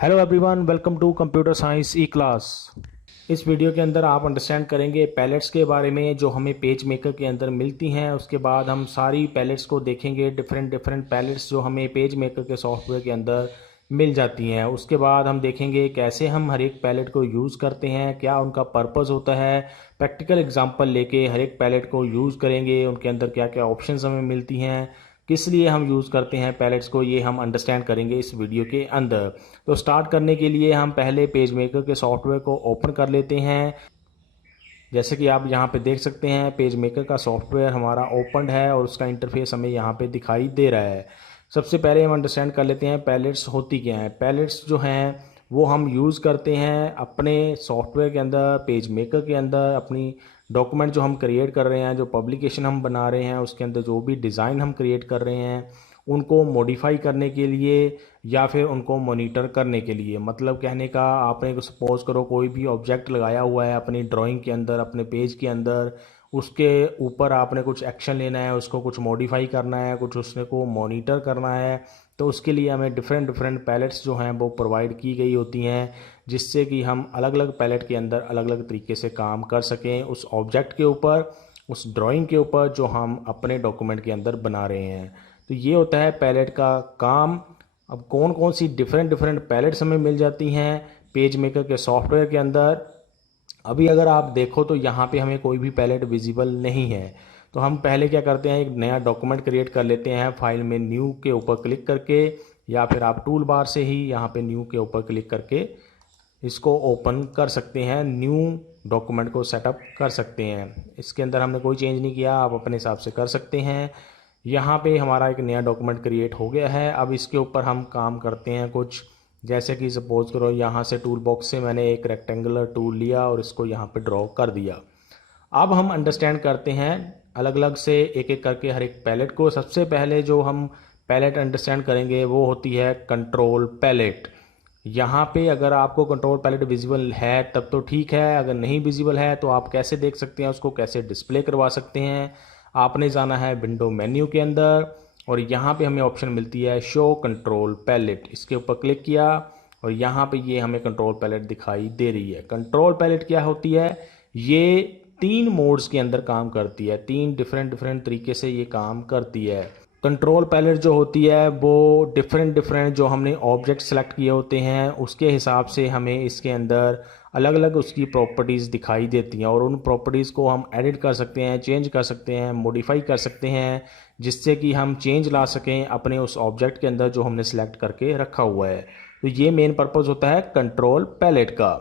Hello everyone, welcome to computer science e class. इस video के अंदर आप अंडरस्टैंड करेंगे पैलेट्स के बारे में जो हमें पेज मेकर के अंदर मिलती हैं। उसके बाद हम सारी पैलेट्स को देखेंगे, डिफरेंट डिफरेंट पैलेट्स जो हमें पेज मेकर के सॉफ्टवेयर के अंदर मिल जाती हैं। उसके बाद हम देखेंगे कैसे हम हर एक पैलेट को यूज़ करते हैं, क्या उनका पर्पस होता है। प्रैक्टिकल एग्जांपल लेके हर एक पैलेट को यूज़ करेंगे, उनके अंदर क्या क्या ऑप्शंस हमें मिलती हैं, किस लिए हम यूज़ करते हैं पैलेट्स को, ये हम अंडरस्टैंड करेंगे इस वीडियो के अंदर। तो स्टार्ट करने के लिए हम पहले पेज मेकर के सॉफ्टवेयर को ओपन कर लेते हैं। जैसे कि आप यहाँ पे देख सकते हैं पेज मेकर का सॉफ्टवेयर हमारा ओपन है और उसका इंटरफेस हमें यहाँ पे दिखाई दे रहा है। सबसे पहले हम अंडरस्टैंड कर लेते हैं पैलेट्स होती क्या हैं। पैलेट्स जो हैं वो हम यूज़ करते हैं अपने सॉफ्टवेयर के अंदर, पेज मेकर के अंदर। अपनी डॉक्यूमेंट जो हम क्रिएट कर रहे हैं, जो पब्लिकेशन हम बना रहे हैं, उसके अंदर जो भी डिज़ाइन हम क्रिएट कर रहे हैं उनको मॉडिफाई करने के लिए या फिर उनको मॉनिटर करने के लिए। मतलब कहने का, आपने सपोज करो कोई भी ऑब्जेक्ट लगाया हुआ है अपनी ड्राइंग के अंदर, अपने पेज के अंदर, उसके ऊपर आपने कुछ एक्शन लेना है, उसको कुछ मॉडिफाई करना है, कुछ उसने को मॉनिटर करना है, तो उसके लिए हमें डिफरेंट डिफरेंट पैलेट्स जो हैं वो प्रोवाइड की गई होती हैं, जिससे कि हम अलग अलग पैलेट के अंदर अलग अलग तरीके से काम कर सकें उस ऑब्जेक्ट के ऊपर, उस ड्राइंग के ऊपर जो हम अपने डॉक्यूमेंट के अंदर बना रहे हैं। तो ये होता है पैलेट का काम। अब कौन कौन सी डिफरेंट डिफरेंट पैलेट्स हमें मिल जाती हैं पेज मेकर के सॉफ्टवेयर के अंदर। अभी अगर आप देखो तो यहाँ पे हमें कोई भी पैलेट विजिबल नहीं है। तो हम पहले क्या करते हैं, एक नया डॉक्यूमेंट क्रिएट कर लेते हैं। फाइल में न्यू के ऊपर क्लिक करके, या फिर आप टूल बार से ही यहाँ पे न्यू के ऊपर क्लिक करके इसको ओपन कर सकते हैं, न्यू डॉक्यूमेंट को सेटअप कर सकते हैं। इसके अंदर हमने कोई चेंज नहीं किया, आप अपने हिसाब से कर सकते हैं। यहाँ पे हमारा एक नया डॉक्यूमेंट क्रिएट हो गया है। अब इसके ऊपर हम काम करते हैं कुछ, जैसे कि सपोज करो यहाँ से टूल बॉक्स से मैंने एक रेक्टेंगुलर टूल लिया और इसको यहाँ पे ड्रॉ कर दिया। अब हम अंडरस्टैंड करते हैं अलग अलग से एक एक करके हर एक पैलेट को। सबसे पहले जो हम पैलेट अंडरस्टैंड करेंगे वो होती है कंट्रोल पैलेट। यहाँ पे अगर आपको कंट्रोल पैलेट विजिबल है तब तो ठीक है, अगर नहीं विजिबल है तो आप कैसे देख सकते हैं, उसको कैसे डिस्प्ले करवा सकते हैं। आपने जाना है विंडो मेन्यू के अंदर और यहाँ पे हमें ऑप्शन मिलती है शो कंट्रोल पैलेट। इसके ऊपर क्लिक किया और यहाँ पे ये हमें कंट्रोल पैलेट दिखाई दे रही है। कंट्रोल पैलेट क्या होती है, ये 3 मोड्स के अंदर काम करती है, 3 डिफरेंट डिफरेंट तरीके से ये काम करती है। कंट्रोल पैलेट जो होती है वो डिफरेंट डिफरेंट जो हमने ऑब्जेक्ट सेलेक्ट किए होते हैं उसके हिसाब से हमें इसके अंदर अलग अलग उसकी प्रॉपर्टीज़ दिखाई देती हैं, और उन प्रॉपर्टीज़ को हम एडिट कर सकते हैं, चेंज कर सकते हैं, मॉडिफाई कर सकते हैं, जिससे कि हम चेंज ला सकें अपने उस ऑब्जेक्ट के अंदर जो हमने सेलेक्ट करके रखा हुआ है। तो ये मेन पर्पज़ होता है कंट्रोल पैलेट का।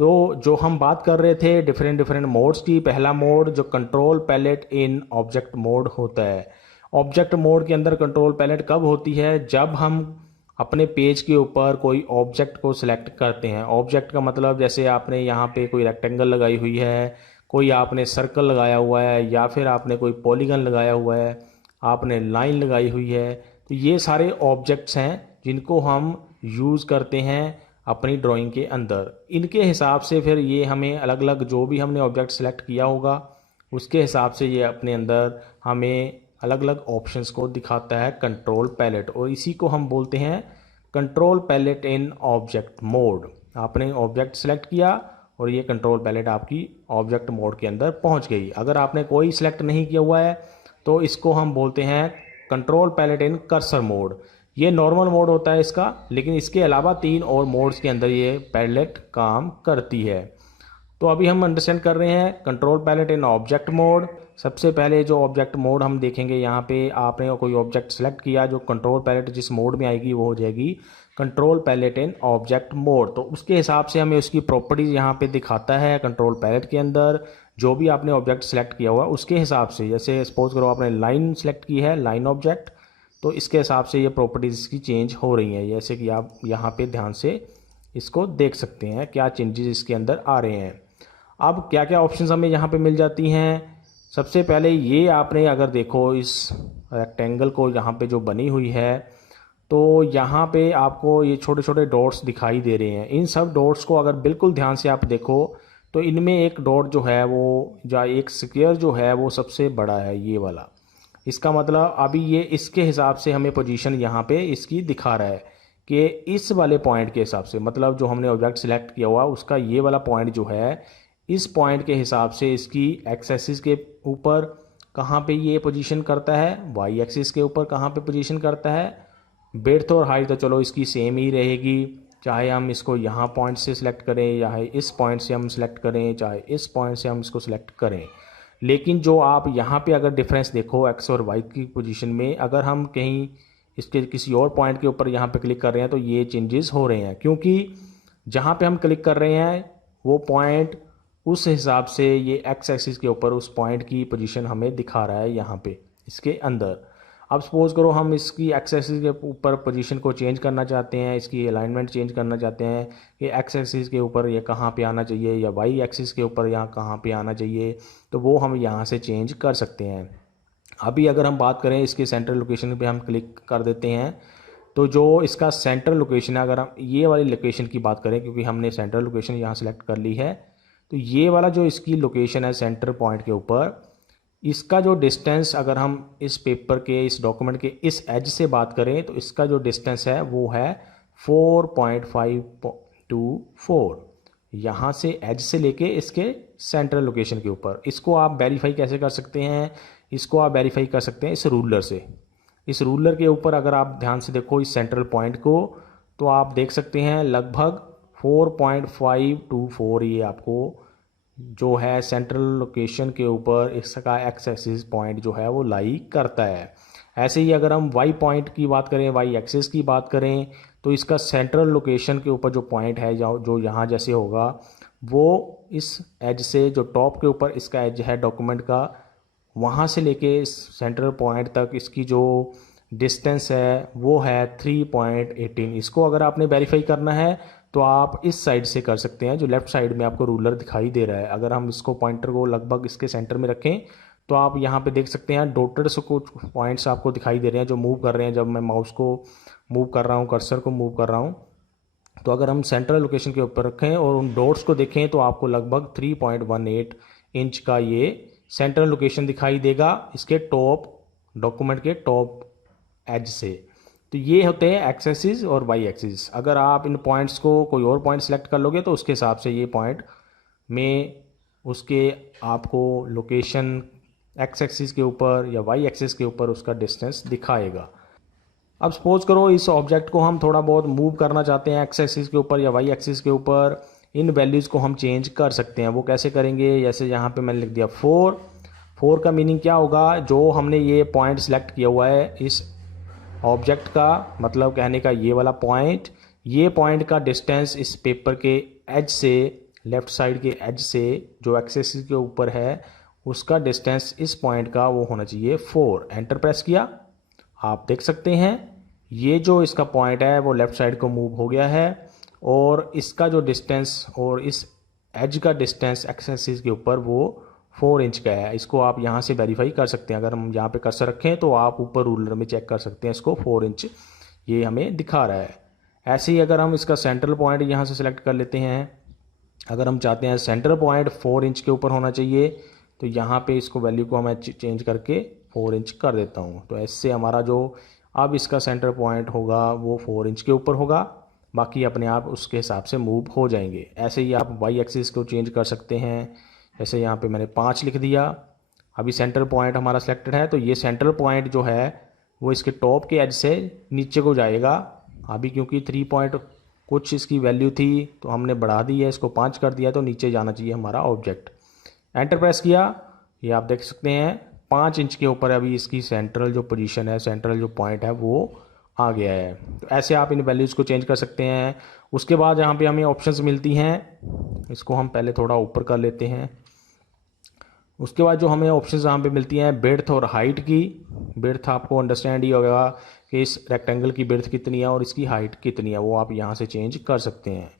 तो जो हम बात कर रहे थे डिफरेंट डिफरेंट मोड्स की, पहला मोड जो कंट्रोल पैलेट इन ऑब्जेक्ट मोड होता है। ऑब्जेक्ट मोड के अंदर कंट्रोल पैलेट कब होती है, जब हम अपने पेज के ऊपर कोई ऑब्जेक्ट को सिलेक्ट करते हैं। ऑब्जेक्ट का मतलब जैसे आपने यहाँ पे कोई रेक्टेंगल लगाई हुई है, कोई आपने सर्कल लगाया हुआ है, या फिर आपने कोई पॉलीगन लगाया हुआ है, आपने लाइन लगाई हुई है। तो ये सारे ऑब्जेक्ट्स हैं जिनको हम यूज़ करते हैं अपनी ड्राइंग के अंदर। इनके हिसाब से फिर ये हमें अलग अलग जो भी हमने ऑब्जेक्ट सेलेक्ट किया होगा उसके हिसाब से ये अपने अंदर हमें अलग अलग ऑप्शंस को दिखाता है कंट्रोल पैलेट, और इसी को हम बोलते हैं कंट्रोल पैलेट इन ऑब्जेक्ट मोड। आपने ऑब्जेक्ट सेलेक्ट किया और ये कंट्रोल पैलेट आपकी ऑब्जेक्ट मोड के अंदर पहुंच गई। अगर आपने कोई सिलेक्ट नहीं किया हुआ है तो इसको हम बोलते हैं कंट्रोल पैलेट इन कर्सर मोड। ये नॉर्मल मोड होता है इसका, लेकिन इसके अलावा 3 और मोड्स के अंदर ये पैलेट काम करती है। तो अभी हम अंडरस्टैंड कर रहे हैं कंट्रोल पैलेट इन ऑब्जेक्ट मोड। सबसे पहले जो ऑब्जेक्ट मोड हम देखेंगे, यहाँ पे आपने कोई ऑब्जेक्ट सेलेक्ट किया, जो कंट्रोल पैलेट जिस मोड में आएगी वो हो जाएगी कंट्रोल पैलेट इन ऑब्जेक्ट मोड। तो उसके हिसाब से हमें उसकी प्रॉपर्टीज़ यहाँ पे दिखाता है कंट्रोल पैलेट के अंदर। जो भी आपने ऑब्जेक्ट सेलेक्ट किया हुआ उसके हिसाब से, जैसे सपोज करो आपने लाइन सेलेक्ट की है, लाइन ऑब्जेक्ट, तो इसके हिसाब से ये प्रॉपर्टीज़ इसकी चेंज हो रही हैं। जैसे कि आप यहाँ पे ध्यान से इसको देख सकते हैं क्या चेंजेस इसके अंदर आ रहे हैं। अब क्या क्या ऑप्शंस हमें यहाँ पे मिल जाती हैं। सबसे पहले ये आपने अगर देखो इस रेक्टेंगल को यहाँ पे जो बनी हुई है, तो यहाँ पे आपको ये छोटे छोटे डॉट्स दिखाई दे रहे हैं। इन सब डॉट्स को अगर बिल्कुल ध्यान से आप देखो तो इनमें एक डॉट जो है वो, या एक स्क्वायर जो है वो सबसे बड़ा है, ये वाला। इसका मतलब अभी ये इसके हिसाब से हमें पोजीशन यहाँ पे इसकी दिखा रहा है कि इस वाले पॉइंट के हिसाब से, मतलब जो हमने ऑब्जेक्ट सिलेक्ट किया हुआ उसका ये वाला पॉइंट जो है, इस पॉइंट के हिसाब से इसकी एक्स एक्सिस के ऊपर कहाँ पे ये पोजीशन करता है, वाई एक्सिस के ऊपर कहाँ पे पोजीशन करता है। विड्थ और हाइट तो चलो इसकी सेम ही रहेगी, चाहे हम इसको यहाँ पॉइंट से सिलेक्ट करें या इस पॉइंट से हम सिलेक्ट करें, चाहे इस पॉइंट से हम इसको सिलेक्ट करें। लेकिन जो आप यहाँ पे अगर डिफरेंस देखो एक्स और वाई की पोजीशन में, अगर हम कहीं इसके किसी और पॉइंट के ऊपर यहाँ पे क्लिक कर रहे हैं तो ये चेंजेस हो रहे हैं, क्योंकि जहाँ पे हम क्लिक कर रहे हैं वो पॉइंट उस हिसाब से ये एक्स एक्सिस के ऊपर उस पॉइंट की पोजीशन हमें दिखा रहा है यहाँ पे इसके अंदर। अब सपोज करो हम इसकी एक्स एक्सिस के ऊपर पोजीशन को चेंज करना चाहते हैं, इसकी अलाइनमेंट चेंज करना चाहते हैं कि एक्स एक्सिस के ऊपर ये कहाँ पे आना चाहिए या वाई एक्सिस के ऊपर यहाँ कहाँ पे आना चाहिए, तो वो हम यहाँ से चेंज कर सकते हैं। अभी अगर हम बात करें इसके सेंट्रल लोकेशन पे हम क्लिक कर देते हैं, तो जो इसका सेंट्रल लोकेशन है, अगर हम ये वाली लोकेशन की बात करें, क्योंकि हमने सेंट्रल लोकेशन यहाँ सेलेक्ट कर ली है, तो ये वाला जो इसकी लोकेशन है सेंटर पॉइंट के ऊपर, इसका जो डिस्टेंस अगर हम इस पेपर के इस डॉक्यूमेंट के इस एज से बात करें तो इसका जो डिस्टेंस है वो है 4.524, यहाँ से एज से लेके इसके सेंट्रल लोकेशन के ऊपर। इसको आप वेरीफाई कैसे कर सकते हैं, इसको आप वेरीफाई कर सकते हैं इस रूलर से। इस रूलर के ऊपर अगर आप ध्यान से देखो इस सेंट्रल पॉइंट को, तो आप देख सकते हैं लगभग 4.524 ये आपको जो है सेंट्रल लोकेशन के ऊपर इसका एक्स एक्सिस पॉइंट जो है वो लाई करता है। ऐसे ही अगर हम वाई पॉइंट की बात करें, वाई एक्सिस की बात करें, तो इसका सेंट्रल लोकेशन के ऊपर जो पॉइंट है जो यहाँ जैसे होगा, वो इस एज से जो टॉप के ऊपर इसका एज है डॉक्यूमेंट का, वहाँ से लेके इस सेंट्रल पॉइंट तक इसकी जो डिस्टेंस है वो है 3.18। इसको अगर आपने वेरीफाई करना है तो आप इस साइड से कर सकते हैं, जो लेफ़्ट साइड में आपको रूलर दिखाई दे रहा है। अगर हम इसको पॉइंटर को लगभग इसके सेंटर में रखें तो आप यहाँ पे देख सकते हैं डॉटेड से कुछ पॉइंट्स आपको दिखाई दे रहे हैं जो मूव कर रहे हैं जब मैं माउस को मूव कर रहा हूँ, कर्सर को मूव कर रहा हूँ। तो अगर हम सेंट्रल लोकेशन के ऊपर रखें और उन डॉट्स को देखें तो आपको लगभग 3.18 इंच का ये सेंट्रल लोकेशन दिखाई देगा इसके टॉप डॉक्यूमेंट के टॉप एज से। तो ये होते हैं एक्स एक्सिस और वाई एक्सिस। अगर आप इन पॉइंट्स को कोई और पॉइंट सेलेक्ट कर लोगे तो उसके हिसाब से ये पॉइंट में उसके आपको लोकेशन एक्स एक्सिस के ऊपर या वाई एक्सिस के ऊपर उसका डिस्टेंस दिखाएगा। अब सपोज करो इस ऑब्जेक्ट को हम थोड़ा बहुत मूव करना चाहते हैं एक्स एक्सिस के ऊपर या वाई एक्सिस के ऊपर, इन वैल्यूज़ को हम चेंज कर सकते हैं। वो कैसे करेंगे, जैसे यहाँ पे मैंने लिख दिया 4 का मीनिंग क्या होगा, जो हमने ये पॉइंट सेलेक्ट किया हुआ है इस ऑब्जेक्ट का, मतलब कहने का ये वाला पॉइंट, ये पॉइंट का डिस्टेंस इस पेपर के एज से, लेफ़्ट साइड के एज से जो एक्स एक्सिस के ऊपर है उसका डिस्टेंस इस पॉइंट का वो होना चाहिए 4। एंटर प्रेस किया, आप देख सकते हैं ये जो इसका पॉइंट है वो लेफ़्ट साइड को मूव हो गया है और इसका जो डिस्टेंस और इस एज का डिस्टेंस एक्स एक्सिस के ऊपर वो 4 इंच का है। इसको आप यहाँ से वेरीफाई कर सकते हैं। अगर हम यहाँ पे कर्सर रखें तो आप ऊपर रूलर में चेक कर सकते हैं, इसको 4 इंच ये हमें दिखा रहा है। ऐसे ही अगर हम इसका सेंट्रल पॉइंट यहाँ से सिलेक्ट कर लेते हैं, अगर हम चाहते हैं सेंट्रल पॉइंट 4 इंच के ऊपर होना चाहिए तो यहाँ पे इसको वैल्यू को मैं चेंज करके 4 इंच कर देता हूँ। तो इससे हमारा जो अब इसका सेंटर पॉइंट होगा वो 4 इंच के ऊपर होगा, बाकी अपने आप उसके हिसाब से मूव हो जाएंगे। ऐसे ही आप वाई एक्सिस को चेंज कर सकते हैं, जैसे यहाँ पे मैंने 5 लिख दिया। अभी सेंटर पॉइंट हमारा सिलेक्टेड है तो ये सेंटर पॉइंट जो है वो इसके टॉप के एज से नीचे को जाएगा। अभी क्योंकि 3 पॉइंट कुछ इसकी वैल्यू थी तो हमने बढ़ा दी है, इसको 5 कर दिया, तो नीचे जाना चाहिए हमारा ऑब्जेक्ट। एंटर प्रेस किया, ये आप देख सकते हैं 5 इंच के ऊपर अभी इसकी सेंट्रल जो पोजीशन है, सेंट्रल जो पॉइंट है वो आ गया है। तो ऐसे आप इन वैल्यूज़ को चेंज कर सकते हैं। उसके बाद यहाँ पे हमें ऑप्शंस मिलती हैं, इसको हम पहले थोड़ा ऊपर कर लेते हैं। उसके बाद जो हमें ऑप्शंस यहाँ पे मिलती हैं विड्थ और हाइट की। विड्थ आपको अंडरस्टैंड ही होगा कि इस रेक्टेंगल की विड्थ कितनी है और इसकी हाइट कितनी है, वो आप यहाँ से चेंज कर सकते हैं।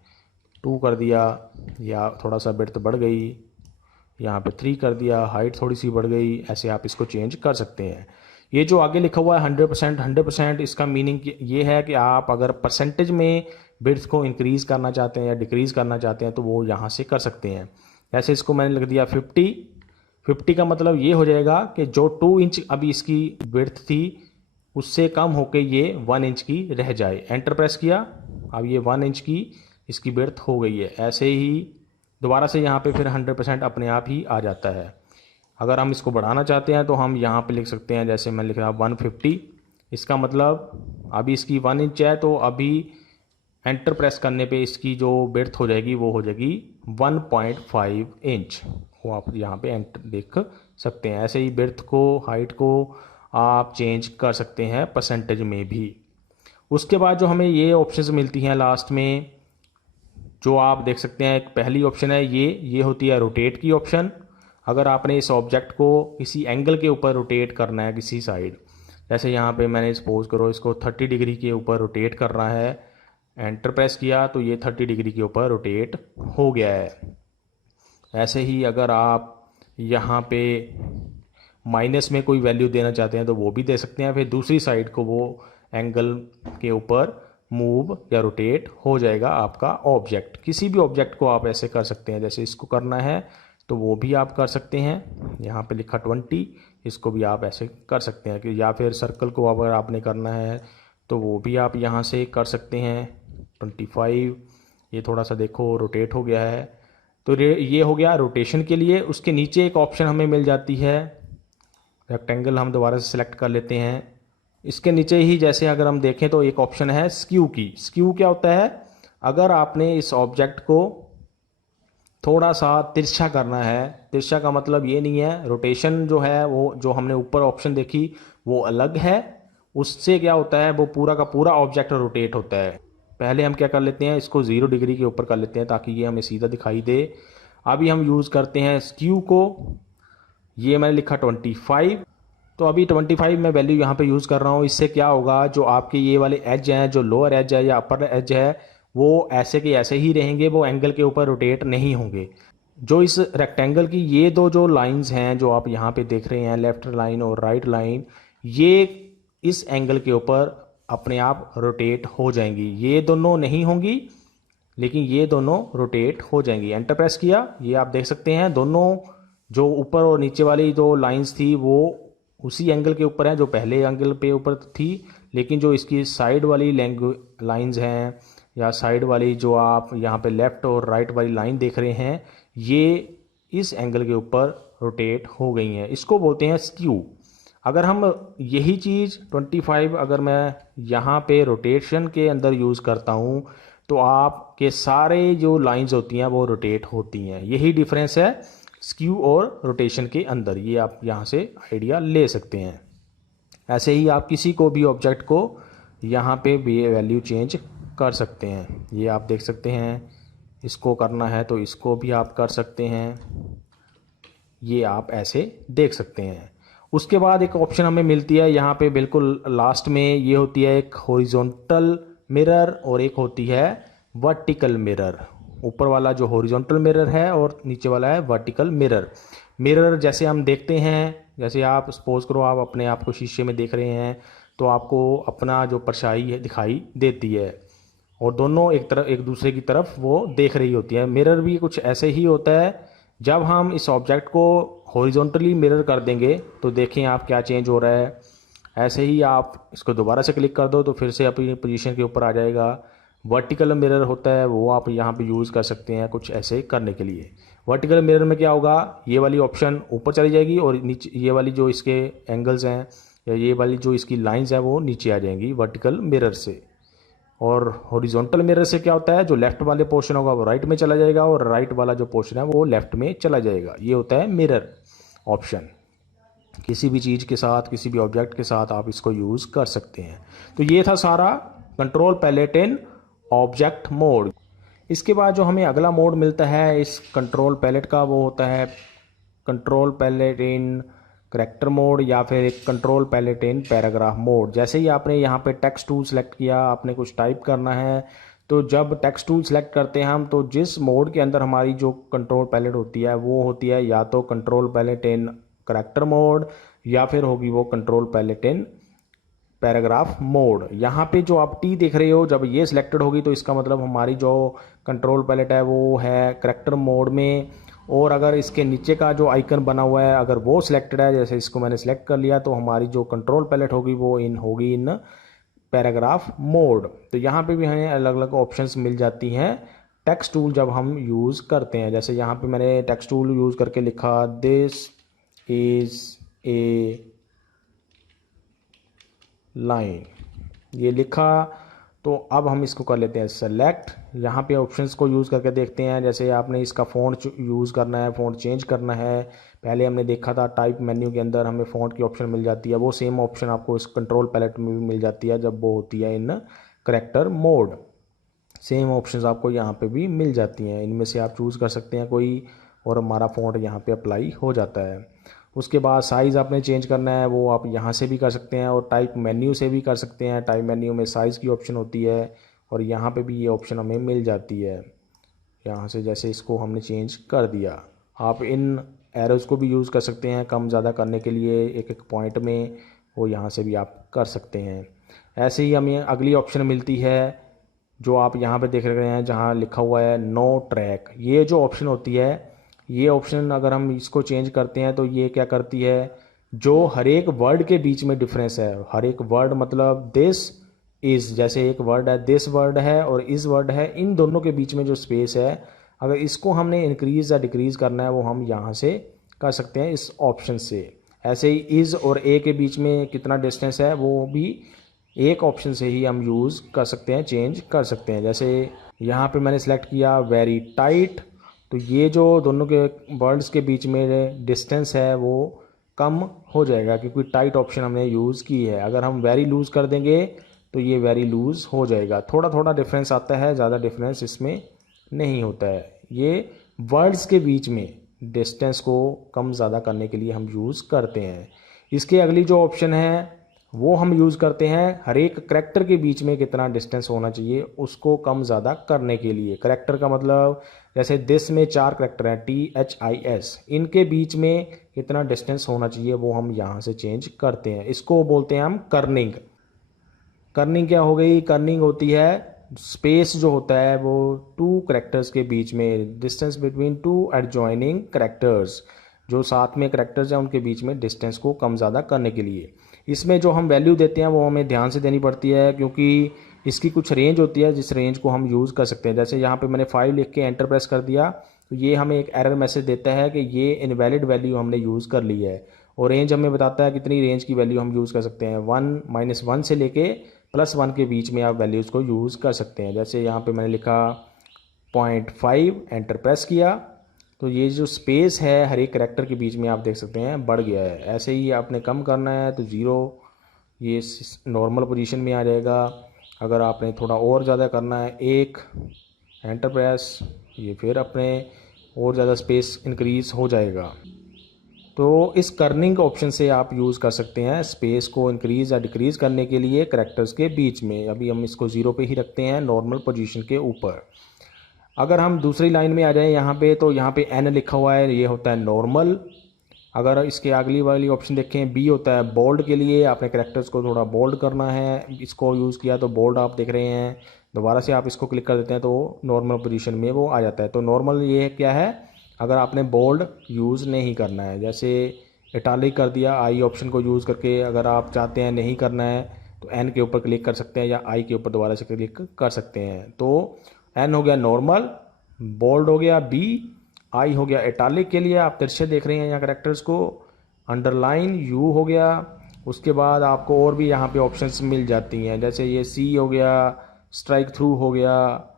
2 कर दिया या थोड़ा सा विड्थ बढ़ गई, यहाँ पे 3 कर दिया, हाइट थोड़ी सी बढ़ गई, ऐसे आप इसको चेंज कर सकते हैं। ये जो आगे लिखा हुआ है 100%, इसका मीनिंग ये है कि आप अगर परसेंटेज में विड्थ को इंक्रीज़ करना चाहते हैं या डिक्रीज़ करना चाहते हैं तो वो यहाँ से कर सकते हैं। ऐसे इसको मैंने लिख दिया 50 का मतलब ये हो जाएगा कि जो 2 इंच अभी इसकी विड्थ थी उससे कम होके ये 1 इंच की रह जाए। एंटर प्रेस किया, अब ये 1 इंच की इसकी विड्थ हो गई है। ऐसे ही दोबारा से यहाँ पे फिर 100% अपने आप ही आ जाता है। अगर हम इसको बढ़ाना चाहते हैं तो हम यहाँ पे लिख सकते हैं, जैसे मैं लिख रहा हूँ 150। इसका मतलब अभी इसकी 1 इंच है, तो अभी एंटर प्रेस करने पे इसकी जो विड्थ हो जाएगी वो हो जाएगी 1.5 इंच। वो आप यहाँ पे एंटर देख सकते हैं। ऐसे ही विड्थ को, हाइट को आप चेंज कर सकते हैं परसेंटेज में भी। उसके बाद जो हमें ये ऑप्शंस मिलती हैं लास्ट में, जो आप देख सकते हैं, एक पहली ऑप्शन है ये होती है रोटेट की ऑप्शन। अगर आपने इस ऑब्जेक्ट को किसी एंगल के ऊपर रोटेट करना है किसी साइड, जैसे यहाँ पे मैंने सपोज करो इसको 30 डिग्री के ऊपर रोटेट करना है, एंटर प्रेस किया तो ये 30 डिग्री के ऊपर रोटेट हो गया है। ऐसे ही अगर आप यहाँ पे माइनस में कोई वैल्यू देना चाहते हैं तो वो भी दे सकते हैं, फिर दूसरी साइड को वो एंगल के ऊपर मूव या रोटेट हो जाएगा आपका ऑब्जेक्ट। किसी भी ऑब्जेक्ट को आप ऐसे कर सकते हैं, जैसे इसको करना है तो वो भी आप कर सकते हैं। यहाँ पे लिखा 20, इसको भी आप ऐसे कर सकते हैं कि, या फिर सर्कल को अगर आपने करना है तो वो भी आप यहाँ से कर सकते हैं। 25, ये थोड़ा सा देखो रोटेट हो गया है। तो ये हो गया रोटेशन के लिए। उसके नीचे एक ऑप्शन हमें मिल जाती है रेक्टेंगल, हम दोबारा से सिलेक्ट कर लेते हैं। इसके नीचे ही जैसे अगर हम देखें तो एक ऑप्शन है स्क्यू की। स्क्यू क्या होता है? अगर आपने इस ऑब्जेक्ट को थोड़ा सा तिरछा करना है, तिरछा का मतलब ये नहीं है, रोटेशन जो है वो जो हमने ऊपर ऑप्शन देखी वो अलग है, उससे क्या होता है वो पूरा का पूरा ऑब्जेक्ट रोटेट होता है। पहले हम क्या कर लेते हैं, इसको 0 डिग्री के ऊपर कर लेते हैं ताकि ये हमें सीधा दिखाई दे। अभी हम यूज़ करते हैं स्क्यू को। ये मैंने लिखा 25, तो अभी 25 मैं वैल्यू यहाँ पे यूज़ कर रहा हूँ। इससे क्या होगा, जो आपके ये वाले एज हैं, जो लोअर एज है या अपर एज है, वो ऐसे के ऐसे ही रहेंगे, वो एंगल के ऊपर रोटेट नहीं होंगे। जो इस रेक्टेंगल की ये दो जो लाइंस हैं जो आप यहाँ पे देख रहे हैं, लेफ्ट लाइन और राइट लाइन, ये इस एंगल के ऊपर अपने आप रोटेट हो जाएंगी। ये दोनों नहीं होंगी, लेकिन ये दोनों रोटेट हो जाएंगी। एंटर प्रेस किया, ये आप देख सकते हैं दोनों जो ऊपर और नीचे वाली जो लाइंस थी वो उसी एंगल के ऊपर है जो पहले एंगल पे ऊपर थी, लेकिन जो इसकी साइड वाली लाइंस हैं या साइड वाली जो आप यहाँ पे लेफ्ट और राइट वाली लाइन देख रहे हैं, ये इस एंगल के ऊपर रोटेट हो गई हैं। इसको बोलते हैं स्क्यू। अगर हम यही चीज़ 25 अगर मैं यहाँ पे रोटेशन के अंदर यूज़ करता हूँ तो आपके सारे जो लाइंस होती हैं वो रोटेट होती हैं। यही डिफरेंस है स्क्यू और रोटेशन के अंदर, ये आप यहाँ से आइडिया ले सकते हैं। ऐसे ही आप किसी को भी ऑब्जेक्ट को यहाँ पे भी वैल्यू चेंज कर सकते हैं। ये आप देख सकते हैं, इसको करना है तो इसको भी आप कर सकते हैं। ये आप ऐसे देख सकते हैं। उसके बाद एक ऑप्शन हमें मिलती है यहाँ पे बिल्कुल लास्ट में, ये होती है एक हॉरिजॉन्टल मिरर और एक होती है वर्टिकल मिरर। ऊपर वाला जो हॉरिजॉन्टल मिरर है और नीचे वाला है वर्टिकल मिरर। मिरर जैसे हम देखते हैं, जैसे आप सपोज करो आप अपने आप को शीशे में देख रहे हैं तो आपको अपना जो परछाई है दिखाई देती है और दोनों एक दूसरे की तरफ वो देख रही होती है। मिरर भी कुछ ऐसे ही होता है। जब हम इस ऑब्जेक्ट को हॉरिजॉन्टली मिरर कर देंगे तो देखें आप क्या चेंज हो रहा है। ऐसे ही आप इसको दोबारा से क्लिक कर दो तो फिर से अपनी पोजीशन के ऊपर आ जाएगा। वर्टिकल मिरर होता है वो आप यहाँ पे यूज़ कर सकते हैं कुछ ऐसे करने के लिए। वर्टिकल मिरर में क्या होगा, ये वाली ऑप्शन ऊपर चली जाएगी और नीचे ये वाली जो इसके एंगल्स हैं या ये वाली जो इसकी लाइंस हैं वो नीचे आ जाएंगी वर्टिकल मिरर से। और हॉरिजॉन्टल मिरर से क्या होता है, जो लेफ्ट वाले पोर्शन होगा वो राइट में चला जाएगा और राइट वाला जो पोर्शन है वो लेफ्ट में चला जाएगा। ये होता है मिरर ऑप्शन। किसी भी चीज़ के साथ, किसी भी ऑब्जेक्ट के साथ आप इसको यूज़ कर सकते हैं। तो ये था सारा कंट्रोल पैलेट इन ऑब्जेक्ट मोड। इसके बाद जो हमें अगला मोड मिलता है इस कंट्रोल पैलेट का, वो होता है control palette in character mode या फिर एक control palette in paragraph mode. जैसे ही आपने यहाँ पे टेक्स्ट टूल सेलेक्ट किया, आपने कुछ टाइप करना है, तो जब टेक्स्ट टूल सेलेक्ट करते हैं हम, तो जिस मोड के अंदर हमारी जो कंट्रोल पैलेट होती है वो होती है या तो control palette in character mode या फिर होगी वो control palette in paragraph mode. यहाँ पे जो आप टी देख रहे हो, जब ये सिलेक्टेड होगी तो इसका मतलब हमारी जो कंट्रोल पैलेट है वो है करैक्टर मोड में और अगर इसके नीचे का जो आइकन बना हुआ है अगर वो सिलेक्टेड है, जैसे इसको मैंने सिलेक्ट कर लिया, तो हमारी जो कंट्रोल पैलेट होगी वो होगी इन पैराग्राफ मोड। तो यहाँ पे भी हमें अलग अलग ऑप्शंस मिल जाती हैं टेक्स्ट टूल जब हम यूज़ करते हैं। जैसे यहाँ पे मैंने टेक्स्ट टूल यूज़ करके लिखा दिस इज़ ए लाइन, ये लिखा। तो अब हम इसको कर लेते हैं सेलेक्ट। यहाँ पे ऑप्शंस को यूज़ करके देखते हैं। जैसे आपने इसका फ़ॉन्ट यूज़ करना है, फ़ॉन्ट चेंज करना है। पहले हमने देखा था टाइप मेन्यू के अंदर हमें फ़ॉन्ट की ऑप्शन मिल जाती है, वो सेम ऑप्शन आपको इस कंट्रोल पैलेट में भी मिल जाती है जब वो होती है इन करेक्टर मोड। सेम ऑप्शंस आपको यहाँ पे भी मिल जाती हैं, इनमें से आप चूज़ कर सकते हैं कोई, और हमारा फ़ॉन्ट यहाँ पे अप्लाई हो जाता है। उसके बाद साइज़ आपने चेंज करना है, वो आप यहाँ से भी कर सकते हैं और टाइप मेन्यू से भी कर सकते हैं। टाइप मेन्यू में साइज़ की ऑप्शन होती है और यहाँ पे भी ये ऑप्शन हमें मिल जाती है। यहाँ से जैसे इसको हमने चेंज कर दिया। आप इन एरोज़ को भी यूज़ कर सकते हैं कम ज़्यादा करने के लिए एक एक पॉइंट में, वो यहाँ से भी आप कर सकते हैं। ऐसे ही हमें अगली ऑप्शन मिलती है जो आप यहाँ पे देख रहे हैं जहाँ लिखा हुआ है नो ट्रैक। ये जो ऑप्शन होती है, ये ऑप्शन अगर हम इसको चेंज करते हैं तो ये क्या करती है, जो हर एक वर्ड के बीच में डिफरेंस है, हर एक वर्ड मतलब दिस इज़, जैसे एक वर्ड है दिस वर्ड है और इज़ वर्ड है, इन दोनों के बीच में जो स्पेस है, अगर इसको हमने इंक्रीज़ या डिक्रीज़ करना है वो हम यहाँ से कर सकते हैं इस ऑप्शन से। ऐसे ही इज़ और ए के बीच में कितना डिस्टेंस है वो भी एक ऑप्शन से ही हम यूज़ कर सकते हैं, चेंज कर सकते हैं। जैसे यहाँ पे मैंने सेलेक्ट किया वेरी टाइट, तो ये जो दोनों के वर्ड्स के बीच में डिस्टेंस है वो कम हो जाएगा क्योंकि टाइट ऑप्शन हमने यूज़ की है। अगर हम वेरी लूज़ कर देंगे तो ये वेरी लूज़ हो जाएगा। थोड़ा थोड़ा डिफरेंस आता है, ज़्यादा डिफरेंस इसमें नहीं होता है। ये वर्ड्स के बीच में डिस्टेंस को कम ज़्यादा करने के लिए हम यूज़ करते हैं। इसके अगली जो ऑप्शन है वो हम यूज़ करते हैं हर एक करैक्टर के बीच में कितना डिस्टेंस होना चाहिए उसको कम ज़्यादा करने के लिए। करैक्टर का मतलब जैसे दिस में 4 करैक्टर हैं THIS, इनके बीच में कितना डिस्टेंस होना चाहिए वो हम यहाँ से चेंज करते हैं। इसको बोलते हैं हम कर्निंग। कर्निंग क्या हो गई, कर्निंग होती है स्पेस जो होता है वो 2 करैक्टर्स के बीच में, डिस्टेंस बिटवीन 2 एडजॉइनिंग करैक्टर्स, जो साथ में करैक्टर्स हैं उनके बीच में डिस्टेंस को कम ज़्यादा करने के लिए। इसमें जो हम वैल्यू देते हैं वो हमें ध्यान से देनी पड़ती है क्योंकि इसकी कुछ रेंज होती है जिस रेंज को हम यूज़ कर सकते हैं। जैसे यहाँ पे मैंने 5 लिख के एंटर प्रेस कर दिया तो ये हमें एक एरर मैसेज देता है कि ये इनवैलिड वैल्यू हमने यूज़ कर ली है, और रेंज हमें बताता है कितनी रेंज की वैल्यू हम यूज़ कर सकते हैं। 1 -1 से लेके +1 के बीच में आप वैल्यूज़ को यूज़ कर सकते हैं। जैसे यहाँ पे मैंने लिखा 0.5, एंटर प्रेस किया तो ये जो स्पेस है हर एक करैक्टर के बीच में आप देख सकते हैं बढ़ गया है। ऐसे ही आपने कम करना है तो 0, ये नॉर्मल पोजीशन में आ जाएगा। अगर आपने थोड़ा और ज़्यादा करना है 1, एंटर प्रेस, ये फिर अपने और ज़्यादा स्पेस इंक्रीज़ हो जाएगा। तो इस कर्निंग ऑप्शन से आप यूज़ कर सकते हैं स्पेस को इंक्रीज़ या डिक्रीज़ करने के लिए करैक्टर्स के बीच में। अभी हम इसको 0 पे ही रखते हैं नॉर्मल पोजीशन के ऊपर। अगर हम दूसरी लाइन में आ जाएं यहाँ पे, तो यहाँ पे N लिखा हुआ है, ये होता है नॉर्मल। अगर इसके अगली वाली ऑप्शन देखें B होता है बोल्ड के लिए, आपने करैक्टर्स को थोड़ा बोल्ड करना है, इसको यूज़ किया तो बोल्ड आप देख रहे हैं। दोबारा से आप इसको क्लिक कर देते हैं तो नॉर्मल पोजीशन में वो आ जाता है। तो नॉर्मल ये क्या है, अगर आपने बोल्ड यूज़ नहीं करना है, जैसे इटालिक कर दिया I ऑप्शन को यूज़ करके, अगर आप चाहते हैं नहीं करना है तो N के ऊपर क्लिक कर सकते हैं या I के ऊपर दोबारा से क्लिक कर सकते हैं। तो N हो गया नॉर्मल, बोल्ड हो गया B, I हो गया इटालिक के लिए, आप तिरछे देख रहे हैं यहाँ करैक्टर्स को, अंडरलाइन U हो गया। उसके बाद आपको और भी यहाँ पे ऑप्शंस मिल जाती हैं, जैसे ये C हो गया, स्ट्राइक थ्रू हो गया।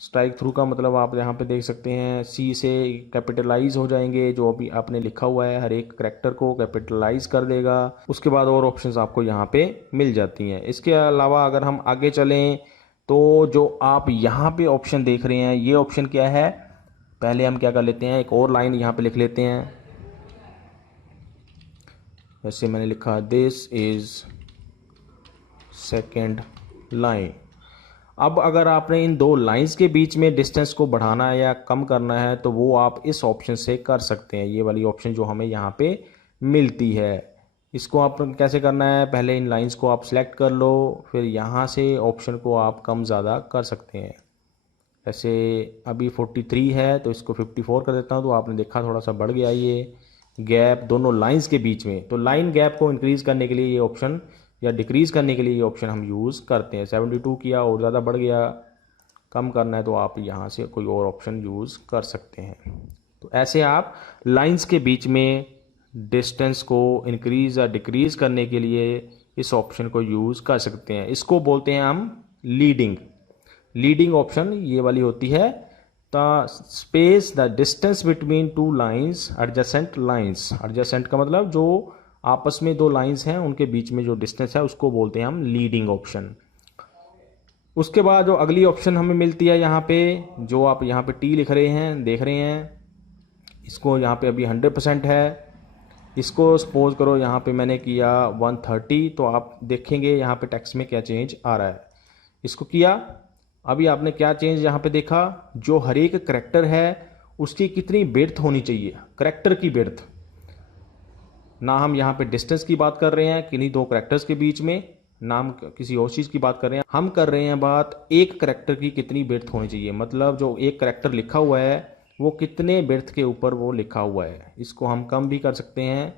स्ट्राइक थ्रू का मतलब आप यहाँ पे देख सकते हैं C से कैपिटलाइज हो जाएंगे, जो अभी आपने लिखा हुआ है हर एक करैक्टर को कैपिटलाइज कर देगा। उसके बाद और ऑप्शंस आपको यहाँ पे मिल जाती हैं। इसके अलावा अगर हम आगे चलें तो जो आप यहाँ पे ऑप्शन देख रहे हैं, ये ऑप्शन क्या है, पहले हम क्या कर लेते हैं, एक और लाइन यहाँ पे लिख लेते हैं। वैसे मैंने लिखा दिस इज़ सेकेंड लाइन। अब अगर आपने इन 2 लाइंस के बीच में डिस्टेंस को बढ़ाना है या कम करना है तो वो आप इस ऑप्शन से कर सकते हैं। ये वाली ऑप्शन जो हमें यहाँ पे मिलती है, इसको आप कैसे करना है, पहले इन लाइंस को आप सेलेक्ट कर लो, फिर यहाँ से ऑप्शन को आप कम ज़्यादा कर सकते हैं। जैसे अभी 43 है तो इसको 54 कर देता हूँ, तो आपने देखा थोड़ा सा बढ़ गया ये गैप दोनों लाइंस के बीच में। तो लाइन गैप को इंक्रीज़ करने के लिए ये ऑप्शन या डिक्रीज़ करने के लिए ये ऑप्शन हम यूज़ करते हैं। 72 किया और ज़्यादा बढ़ गया, कम करना है तो आप यहाँ से कोई और ऑप्शन यूज़ कर सकते हैं। तो ऐसे आप लाइंस के बीच में डिस्टेंस को इंक्रीज़ या डिक्रीज़ करने के लिए इस ऑप्शन को यूज़ कर सकते हैं। इसको बोलते हैं हम लीडिंग। लीडिंग ऑप्शन ये वाली होती है, the space the distance between two lines adjacent lines. Adjacent का मतलब जो आपस में दो लाइंस हैं उनके बीच में जो डिस्टेंस है उसको बोलते हैं हम लीडिंग ऑप्शन। उसके बाद जो अगली ऑप्शन हमें मिलती है यहाँ पे, जो आप यहाँ पे टी लिख रहे हैं देख रहे हैं, इसको यहाँ पे अभी 100% है। इसको सपोज करो यहाँ पे मैंने किया 130, तो आप देखेंगे यहाँ पे टेक्स्ट में क्या चेंज आ रहा है। इसको किया, अभी आपने क्या चेंज यहाँ पे देखा, जो हर एक करैक्टर है उसकी कितनी विड्थ होनी चाहिए, करैक्टर की विड्थ। ना हम यहाँ पे डिस्टेंस की बात कर रहे हैं किन्हीं दो करैक्टर्स के बीच में, ना हम किसी और चीज़ की बात कर रहे हैं, हम कर रहे हैं बात एक करैक्टर की कितनी विड्थ होनी चाहिए। मतलब जो एक करैक्टर लिखा हुआ है वो कितने विड्थ के ऊपर वो लिखा हुआ है। इसको हम कम भी कर सकते हैं,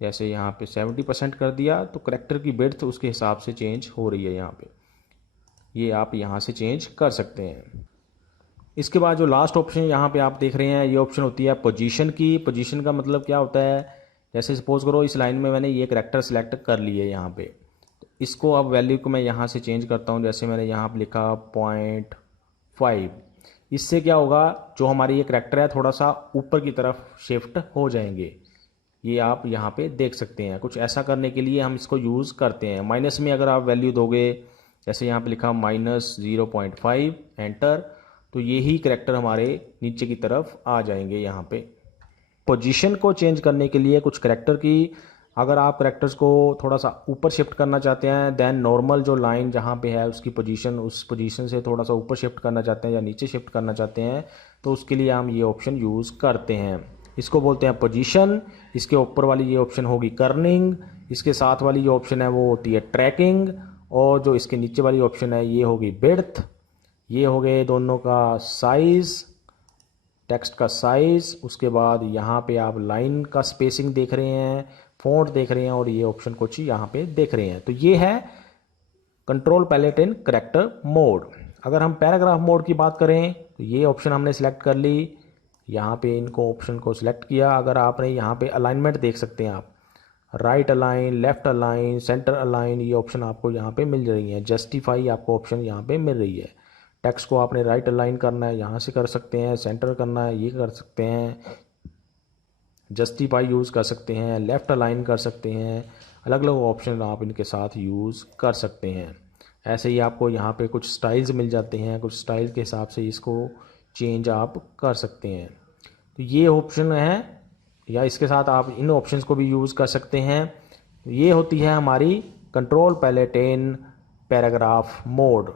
जैसे यहाँ पे 70% कर दिया तो करैक्टर की विड्थ उसके हिसाब से चेंज हो रही है यहाँ पे, ये आप यहाँ से चेंज कर सकते हैं। इसके बाद जो लास्ट ऑप्शन यहाँ पे आप देख रहे हैं ये ऑप्शन होती है पोजीशन की। पोजीशन का मतलब क्या होता है, जैसे सपोज करो इस लाइन में मैंने ये करैक्टर सेलेक्ट कर लिए यहाँ पे, तो इसको अब वैल्यू को मैं यहाँ से चेंज करता हूँ। जैसे मैंने यहाँ पे लिखा 0.5, इससे क्या होगा, जो हमारी ये करैक्टर है थोड़ा सा ऊपर की तरफ शिफ्ट हो जाएंगे। ये आप यहाँ पे देख सकते हैं। कुछ ऐसा करने के लिए हम इसको यूज़ करते हैं। माइनस में अगर आप वैल्यू दोगे, जैसे यहाँ पे लिखा -0.5 एंटर, तो यही करैक्टर हमारे नीचे की तरफ आ जाएंगे यहाँ पे। पोजीशन को चेंज करने के लिए कुछ करैक्टर की, अगर आप करैक्टर्स को थोड़ा सा ऊपर शिफ्ट करना चाहते हैं, देन नॉर्मल जो लाइन जहाँ पे है उसकी पोजीशन, उस पोजीशन से थोड़ा सा ऊपर शिफ्ट करना चाहते हैं या नीचे शिफ्ट करना चाहते हैं, तो उसके लिए हम ये ऑप्शन यूज़ करते हैं। इसको बोलते हैं पोजीशन। इसके ऊपर वाली ये ऑप्शन होगी कर्निंग, इसके साथ वाली जो ऑप्शन है वो होती है ट्रैकिंग, और जो इसके नीचे वाली ऑप्शन है ये होगी विड्थ। ये हो गए दोनों का साइज़, टेक्स्ट का साइज़। उसके बाद यहाँ पे आप लाइन का स्पेसिंग देख रहे हैं, फ़ॉन्ट देख रहे हैं, और ये ऑप्शन कुछ यहाँ पे देख रहे हैं। तो ये है control palette in character mode. अगर हम पैराग्राफ मोड की बात करें तो ये ऑप्शन हमने सेलेक्ट कर ली, यहाँ पे इनको ऑप्शन को सिलेक्ट किया। अगर आपने यहाँ पे अलाइनमेंट देख सकते हैं आप, right align, left align, centre align, ये ऑप्शन आपको यहाँ पे मिल रही हैं। जस्टिफाई आपको ऑप्शन यहाँ पे मिल रही है। टेक्स्ट को आपने राइट अलाइन करना है, यहाँ से कर सकते हैं, सेंटर करना है ये कर सकते हैं, जस्टिफाई यूज़ कर सकते हैं, लेफ़्ट अलाइन कर सकते हैं। अलग अलग ऑप्शन आप इनके साथ यूज़ कर सकते हैं। ऐसे ही आपको यहाँ पे कुछ स्टाइल्स मिल जाते हैं, कुछ स्टाइल के हिसाब से इसको चेंज आप कर सकते हैं। तो ये ऑप्शन है, या इसके साथ आप इन ऑप्शंस को भी यूज़ कर सकते हैं। ये होती है हमारी control palette in paragraph mode.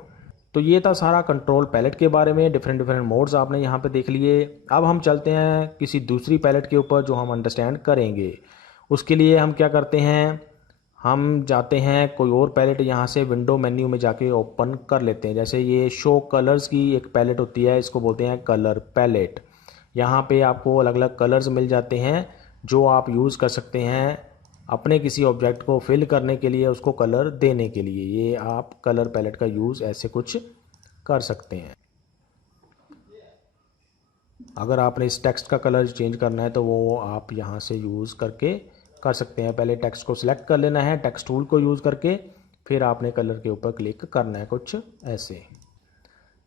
तो ये था सारा कंट्रोल पैलेट के बारे में। डिफरेंट मोड्स आपने यहाँ पे देख लिए। अब हम चलते हैं किसी दूसरी पैलेट के ऊपर जो हम अंडरस्टैंड करेंगे। उसके लिए हम क्या करते हैं, हम जाते हैं कोई और पैलेट, यहाँ से विंडो मेन्यू में जाके ओपन कर लेते हैं। जैसे ये शो कलर्स की एक पैलेट होती है, इसको बोलते हैं कलर पैलेट। यहाँ पे आपको अलग अलग कलर्स मिल जाते हैं जो आप यूज़ कर सकते हैं अपने किसी ऑब्जेक्ट को फिल करने के लिए, उसको कलर देने के लिए। ये आप कलर पैलेट का यूज़ ऐसे कुछ कर सकते हैं। अगर आपने इस टेक्स्ट का कलर चेंज करना है तो वो आप यहाँ से यूज़ करके कर सकते हैं। पहले टेक्स्ट को सिलेक्ट कर लेना है टेक्स्ट टूल को यूज़ करके, फिर आपने कलर के ऊपर क्लिक करना है, कुछ ऐसे।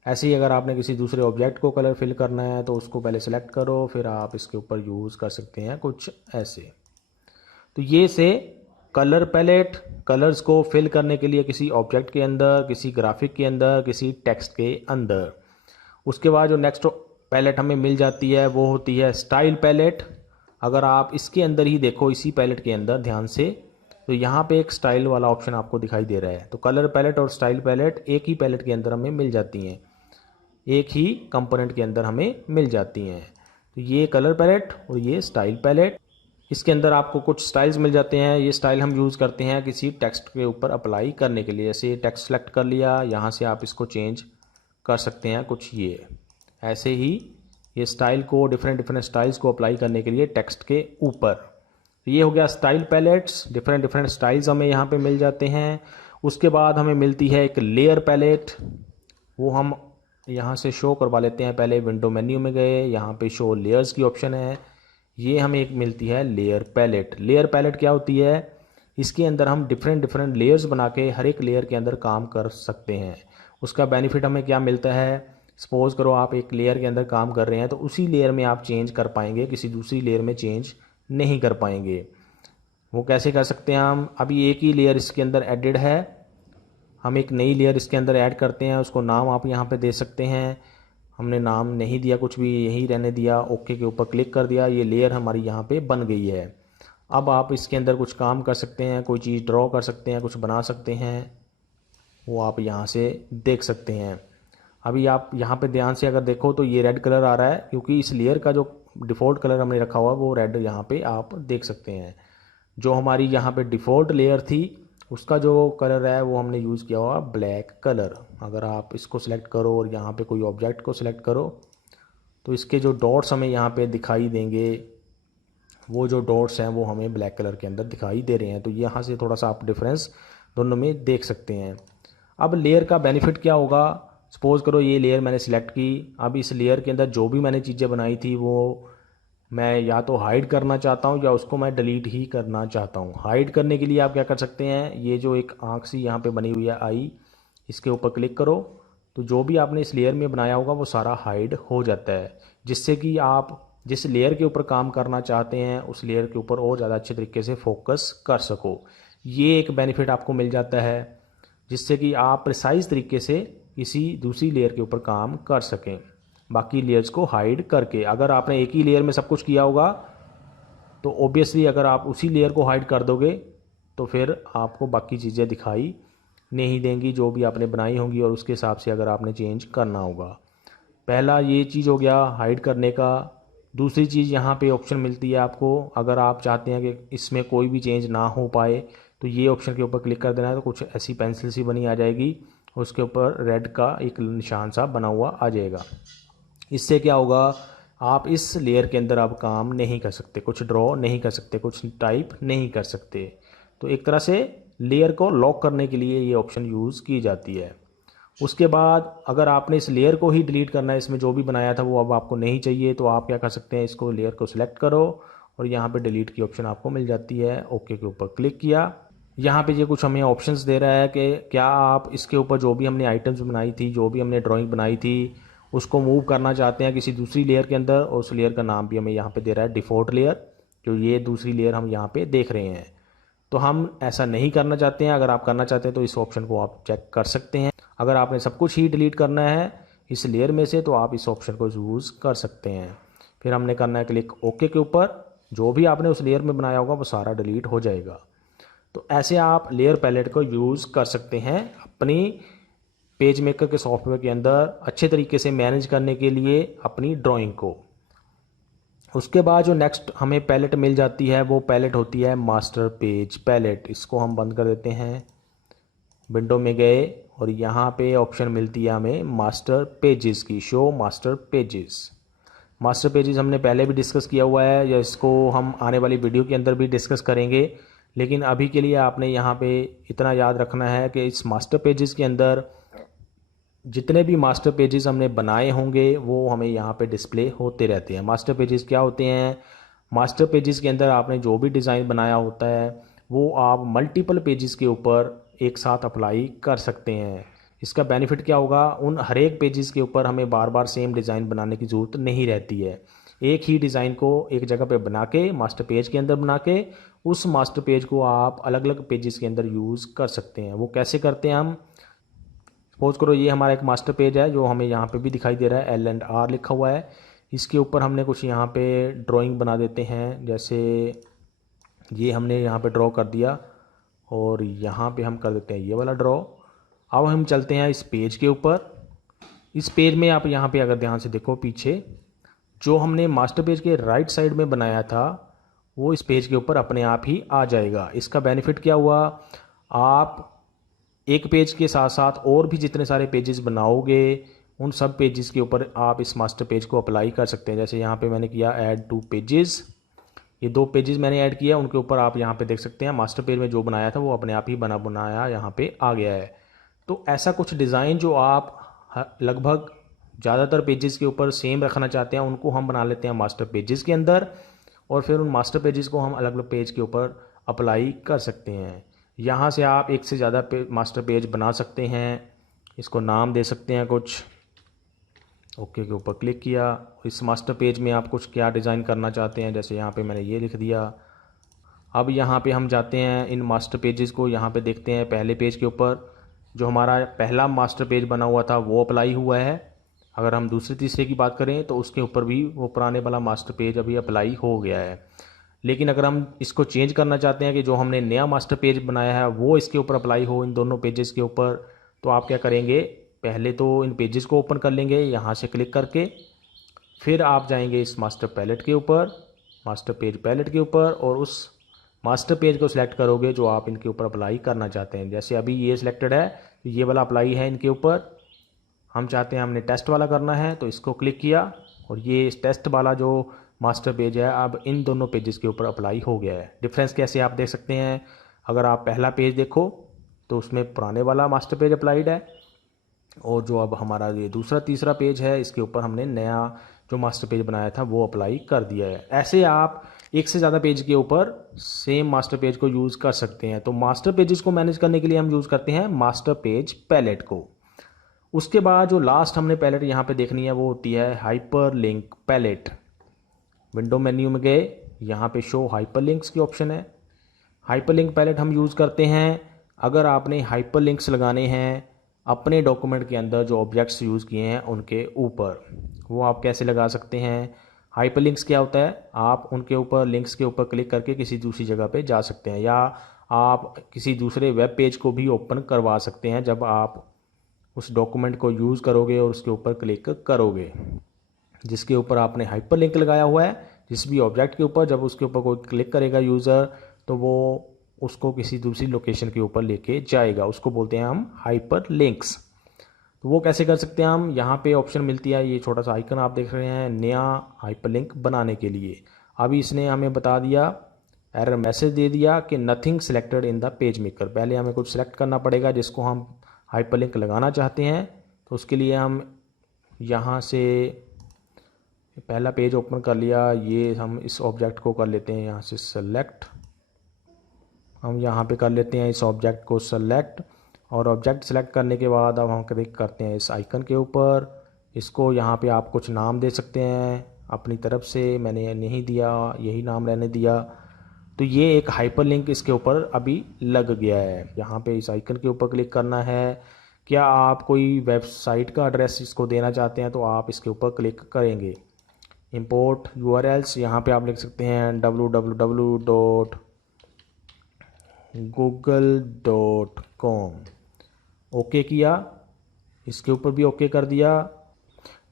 ऐसे ही अगर आपने किसी दूसरे ऑब्जेक्ट को कलर फिल करना है तो उसको पहले सेलेक्ट करो, फिर आप इसके ऊपर यूज़ कर सकते हैं कुछ ऐसे। तो ये से कलर पैलेट, कलर्स को फिल करने के लिए किसी ऑब्जेक्ट के अंदर, किसी ग्राफिक के अंदर, किसी टेक्स्ट के अंदर। उसके बाद जो नेक्स्ट पैलेट हमें मिल जाती है वो होती है स्टाइल पैलेट। अगर आप इसके अंदर ही देखो, इसी पैलेट के अंदर ध्यान से, तो यहाँ पे एक स्टाइल वाला ऑप्शन आपको दिखाई दे रहा है। तो कलर पैलेट और स्टाइल पैलेट एक ही पैलेट के अंदर हमें मिल जाती हैं, एक ही कंपोनेंट के अंदर हमें मिल जाती हैं। तो ये कलर पैलेट और ये स्टाइल पैलेट, इसके अंदर आपको कुछ स्टाइल्स मिल जाते हैं। ये स्टाइल हम यूज़ करते हैं किसी टेक्स्ट के ऊपर अप्लाई करने के लिए। जैसे टेक्स्ट सेलेक्ट कर लिया, यहाँ से आप इसको चेंज कर सकते हैं कुछ ये ऐसे ही। ये स्टाइल को डिफरेंट स्टाइल्स को अप्लाई करने के लिए टेक्स्ट के ऊपर। ये हो गया स्टाइल पैलेट्स, डिफरेंट स्टाइल्स हमें यहाँ पे मिल जाते हैं। उसके बाद हमें मिलती है एक लेयर पैलेट, वो हम यहाँ से शो करवा लेते हैं। पहले विंडो मेन्यू में गए, यहाँ पे शो लेयर्स की ऑप्शन है, ये हमें एक मिलती है लेयर पैलेट। लेयर पैलेट क्या होती है, इसके अंदर हम डिफरेंट लेयर्स बना के हर एक लेयर के अंदर काम कर सकते हैं। उसका बेनिफिट हमें क्या मिलता है, सपोज़ करो आप एक लेयर के अंदर काम कर रहे हैं तो उसी लेयर में आप चेंज कर पाएंगे, किसी दूसरी लेयर में चेंज नहीं कर पाएंगे। वो कैसे कर सकते हैं हम, अभी एक ही लेयर इसके अंदर एडिड है, हम एक नई लेयर इसके अंदर ऐड करते हैं। उसको नाम आप यहाँ पे दे सकते हैं, हमने नाम नहीं दिया कुछ भी, यही रहने दिया। ओके के ऊपर क्लिक कर दिया, ये लेयर हमारी यहाँ पे बन गई है। अब आप इसके अंदर कुछ काम कर सकते हैं, कोई चीज़ ड्रॉ कर सकते हैं, कुछ बना सकते हैं, वो आप यहाँ से देख सकते हैं। अभी आप यहाँ पे ध्यान से अगर देखो तो ये रेड कलर आ रहा है, क्योंकि इस लेयर का जो डिफ़ॉल्ट कलर हमने रखा हुआ है वो रेड यहाँ पे आप देख सकते हैं। जो हमारी यहाँ पे डिफ़ॉल्ट लेयर थी उसका जो कलर है वो हमने यूज़ किया हुआ ब्लैक कलर। अगर आप इसको सिलेक्ट करो और यहाँ पे कोई ऑब्जेक्ट को सिलेक्ट करो तो इसके जो डॉट्स हमें यहाँ पे दिखाई देंगे, वो जो डॉट्स हैं वो हमें ब्लैक कलर के अंदर दिखाई दे रहे हैं। तो यहाँ से थोड़ा सा आप डिफरेंस दोनों में देख सकते हैं। अब लेयर का बेनिफिट क्या होगा, सपोज़ करो ये लेयर मैंने सिलेक्ट की, अब इस लेयर के अंदर जो भी मैंने चीज़ें बनाई थी वो मैं या तो हाइड करना चाहता हूँ या उसको मैं डिलीट ही करना चाहता हूँ। हाइड करने के लिए आप क्या कर सकते हैं, ये जो एक आँख सी यहाँ पे बनी हुई है आई, इसके ऊपर क्लिक करो तो जो भी आपने इस लेयर में बनाया होगा वो सारा हाइड हो जाता है, जिससे कि आप जिस लेयर के ऊपर काम करना चाहते हैं उस लेयर के ऊपर और ज़्यादा अच्छे तरीके से फोकस कर सको। ये एक बेनिफिट आपको मिल जाता है, जिससे कि आप प्रिसाइज तरीके से किसी दूसरी लेयर के ऊपर काम कर सकें बाकी लेयर्स को हाइड करके। अगर आपने एक ही लेयर में सब कुछ किया होगा तो ऑब्वियसली अगर आप उसी लेयर को हाइड कर दोगे तो फिर आपको बाकी चीज़ें दिखाई नहीं देंगी जो भी आपने बनाई होंगी, और उसके हिसाब से अगर आपने चेंज करना होगा। पहला ये चीज़ हो गया हाइड करने का। दूसरी चीज़ यहाँ पे ऑप्शन मिलती है आपको, अगर आप चाहते हैं कि इसमें कोई भी चेंज ना हो पाए तो ये ऑप्शन के ऊपर क्लिक कर देना है, तो कुछ ऐसी पेंसिल सी बनी आ जाएगी, उसके ऊपर रेड का एक निशान सा बना हुआ आ जाएगा। इससे क्या होगा, आप इस लेयर के अंदर आप काम नहीं कर सकते, कुछ ड्रॉ नहीं कर सकते, कुछ टाइप नहीं कर सकते। तो एक तरह से लेयर को लॉक करने के लिए ये ऑप्शन यूज़ की जाती है। उसके बाद अगर आपने इस लेयर को ही डिलीट करना है, इसमें जो भी बनाया था वो अब आपको नहीं चाहिए, तो आप क्या कर सकते हैं, इसको लेयर को सिलेक्ट करो और यहाँ पे डिलीट की ऑप्शन आपको मिल जाती है। ओके के ऊपर क्लिक किया, यहाँ पे ये कुछ हमें ऑप्शंस दे रहा है कि क्या आप इसके ऊपर जो भी हमने आइटम्स बनाई थी, जो भी हमने ड्राइंग बनाई थी, उसको मूव करना चाहते हैं किसी दूसरी लेयर के अंदर, और उस लेयर का नाम भी हमें यहाँ पे दे रहा है डिफ़ॉल्ट लेयर, जो ये दूसरी लेयर हम यहाँ पे देख रहे हैं। तो हम ऐसा नहीं करना चाहते हैं। अगर आप करना चाहते हैं तो इस ऑप्शन को आप चेक कर सकते हैं। अगर आपने सब कुछ ही डिलीट करना है इस लेयर में से तो आप इस ऑप्शन को यूज़ कर सकते हैं। फिर हमने करना है क्लिक ओके के ऊपर, जो भी आपने उस लेयर में बनाया होगा वो सारा डिलीट हो जाएगा। तो ऐसे आप लेयर पैलेट को यूज़ कर सकते हैं अपनी पेज मेकर के सॉफ्टवेयर के अंदर अच्छे तरीके से मैनेज करने के लिए अपनी ड्राइंग को। उसके बाद जो नेक्स्ट हमें पैलेट मिल जाती है वो पैलेट होती है मास्टर पेज पैलेट। इसको हम बंद कर देते हैं, विंडो में गए और यहाँ पे ऑप्शन मिलती है हमें मास्टर पेजेस की, show master pages. Master pages हमने पहले भी डिस्कस किया हुआ है, या इसको हम आने वाली वीडियो के अंदर भी डिस्कस करेंगे, लेकिन अभी के लिए आपने यहाँ पे इतना याद रखना है कि इस मास्टर पेजेस के अंदर जितने भी मास्टर पेजेस हमने बनाए होंगे वो हमें यहाँ पे डिस्प्ले होते रहते हैं। मास्टर पेजेस क्या होते हैं, मास्टर पेजेस के अंदर आपने जो भी डिज़ाइन बनाया होता है वो आप मल्टीपल पेजेस के ऊपर एक साथ अप्लाई कर सकते हैं। इसका बेनिफिट क्या होगा, उन हर एक पेजेस के ऊपर हमें बार बार सेम डिज़ाइन बनाने की ज़रूरत नहीं रहती है। एक ही डिज़ाइन को एक जगह पे बना के मास्टर पेज के अंदर बना के उस मास्टर पेज को आप अलग अलग पेजेस के अंदर यूज़ कर सकते हैं। वो कैसे करते हैं हम, सपोज करो ये हमारा एक मास्टर पेज है जो हमें यहाँ पे भी दिखाई दे रहा है, L&R लिखा हुआ है। इसके ऊपर हमने कुछ यहाँ पे ड्राइंग बना देते हैं, जैसे ये हमने यहाँ पे ड्रॉ कर दिया और यहाँ पे हम कर देते हैं ये वाला ड्रॉ। अब हम चलते हैं इस पेज के ऊपर। इस पेज में आप यहाँ पे अगर ध्यान से देखो, पीछे जो हमने मास्टर पेज के राइट साइड में बनाया था वो इस पेज के ऊपर अपने आप ही आ जाएगा। इसका बेनिफिट क्या हुआ, आप एक पेज के साथ साथ और भी जितने सारे पेजेस बनाओगे उन सब पेजेस के ऊपर आप इस मास्टर पेज को अप्लाई कर सकते हैं। जैसे यहाँ पे मैंने किया ऐड टू पेजेस, ये 2 पेजेस मैंने ऐड किया, उनके ऊपर आप यहाँ पे देख सकते हैं मास्टर पेज में जो बनाया था वो अपने आप ही बनाया यहाँ पे आ गया है। तो ऐसा कुछ डिज़ाइन जो आप लगभग ज़्यादातर पेजेस के ऊपर सेम रखना चाहते हैं उनको हम बना लेते हैं मास्टर पेजेस के अंदर, और फिर उन मास्टर पेजेस को हम अलग अलग पेज के ऊपर अप्लाई कर सकते हैं। यहाँ से आप एक से ज़्यादा मास्टर पेज बना सकते हैं, इसको नाम दे सकते हैं कुछ, ओके के ऊपर क्लिक किया। इस मास्टर पेज में आप कुछ क्या डिज़ाइन करना चाहते हैं, जैसे यहाँ पे मैंने ये लिख दिया। अब यहाँ पे हम जाते हैं इन मास्टर पेजेस को, यहाँ पे देखते हैं पहले पेज के ऊपर जो हमारा पहला मास्टर पेज बना हुआ था वो अप्लाई हुआ है। अगर हम दूसरे तीसरे की बात करें तो उसके ऊपर भी वो पुराने वाला मास्टर पेज अभी अप्लाई हो गया है। लेकिन अगर हम इसको चेंज करना चाहते हैं कि जो हमने नया मास्टर पेज बनाया है वो इसके ऊपर अप्लाई हो, इन दोनों पेजेस के ऊपर, तो आप क्या करेंगे, पहले तो इन पेजेस को ओपन कर लेंगे यहाँ से क्लिक करके, फिर आप जाएंगे इस मास्टर पैलेट के ऊपर, मास्टर पेज पैलेट के ऊपर, और उस मास्टर पेज को सिलेक्ट करोगे जो आप इनके ऊपर अप्लाई करना चाहते हैं। जैसे अभी ये सिलेक्टेड है तो ये वाला अप्लाई है इनके ऊपर, हम चाहते हैं हमने टेस्ट वाला करना है तो इसको क्लिक किया और ये इस टेस्ट वाला जो मास्टर पेज है अब इन दोनों पेजेस के ऊपर अप्लाई हो गया है। डिफरेंस कैसे आप देख सकते हैं, अगर आप पहला पेज देखो तो उसमें पुराने वाला मास्टर पेज अप्लाइड है, और जो अब हमारा ये दूसरा तीसरा पेज है इसके ऊपर हमने नया जो मास्टर पेज बनाया था वो अप्लाई कर दिया है। ऐसे आप एक से ज़्यादा पेज के ऊपर सेम मास्टर पेज को यूज़ कर सकते हैं। तो मास्टर पेजेस को मैनेज करने के लिए हम यूज़ करते हैं मास्टर पेज पैलेट को। उसके बाद जो लास्ट हमने पैलेट यहाँ पे देखनी है वो होती है hyperlink palette. Window menu में गए, यहाँ पे शो हाइपर लिंक्स की ऑप्शन है। हाइपर लिंक पैलेट हम यूज़ करते हैं अगर आपने हाइपर लिंक्स लगाने हैं अपने डॉक्यूमेंट के अंदर जो ऑब्जेक्ट्स यूज़ किए हैं उनके ऊपर। वो आप कैसे लगा सकते हैं, हाइपर लिंक्स क्या होता है, आप उनके ऊपर लिंक्स के ऊपर क्लिक करके किसी दूसरी जगह पे जा सकते हैं, या आप किसी दूसरे वेब पेज को भी ओपन करवा सकते हैं जब आप उस डॉक्यूमेंट को यूज़ करोगे और उसके ऊपर क्लिक करोगे जिसके ऊपर आपने हाइपर लिंक लगाया हुआ है। जिस भी ऑब्जेक्ट के ऊपर जब उसके ऊपर कोई क्लिक करेगा यूज़र तो वो उसको किसी दूसरी लोकेशन के ऊपर लेके जाएगा, उसको बोलते हैं हम हाइपर लिंक्स। तो वो कैसे कर सकते हैं हम, यहाँ पे ऑप्शन मिलती है, ये छोटा सा आइकन आप देख रहे हैं नया हाइपर लिंक बनाने के लिए। अभी इसने हमें बता दिया, एरर मैसेज दे दिया कि nothing selected in the page maker. पहले हमें कुछ सिलेक्ट करना पड़ेगा जिसको हम हाइपर लिंक लगाना चाहते हैं। तो उसके लिए हम यहाँ से पहला पेज ओपन कर लिया, ये हम इस ऑब्जेक्ट को कर लेते हैं यहाँ से सेलेक्ट, हम यहाँ पे कर लेते हैं इस ऑब्जेक्ट को सेलेक्ट, और ऑब्जेक्ट सेलेक्ट करने के बाद अब हम क्लिक करते हैं इस आइकन के ऊपर। इसको यहाँ पे आप कुछ नाम दे सकते हैं अपनी तरफ से, मैंने नहीं दिया, यही नाम रहने दिया। तो ये एक हाइपर लिंक इसके ऊपर अभी लग गया है। यहाँ पे इस आइकन के ऊपर क्लिक करना है। क्या आप कोई वेबसाइट का एड्रेस इसको देना चाहते हैं तो आप इसके ऊपर क्लिक करेंगे। इंपोर्ट URLs, यहाँ पे आप लिख सकते हैं www.google.com। ओके किया, इसके ऊपर भी ओके कर दिया।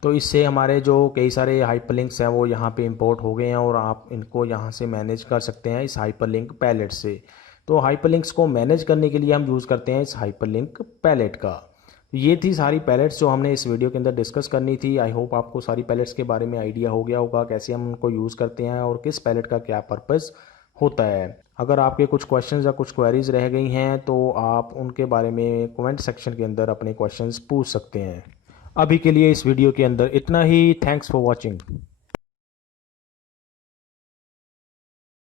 तो इससे हमारे जो कई सारे हाइपरलिंक्स हैं वो यहाँ पे इंपोर्ट हो गए हैं और आप इनको यहाँ से मैनेज कर सकते हैं इस हाइपरलिंक पैलेट से। तो हाइपरलिंक्स को मैनेज करने के लिए हम यूज़ करते हैं इस हाइपरलिंक पैलेट का। तो ये थी सारी पैलेट्स जो हमने इस वीडियो के अंदर डिस्कस करनी थी। आई होप आपको सारी पैलेट्स के बारे में आइडिया हो गया होगा कैसे हम उनको यूज़ करते हैं और किस पैलेट का क्या पर्पज़ होता है। अगर आपके कुछ क्वेश्चंस या कुछ क्वेरीज रह गई हैं तो आप उनके बारे में कमेंट सेक्शन के अंदर अपने क्वेश्चंस पूछ सकते हैं। अभी के लिए इस वीडियो के अंदर इतना ही। Thanks for watching.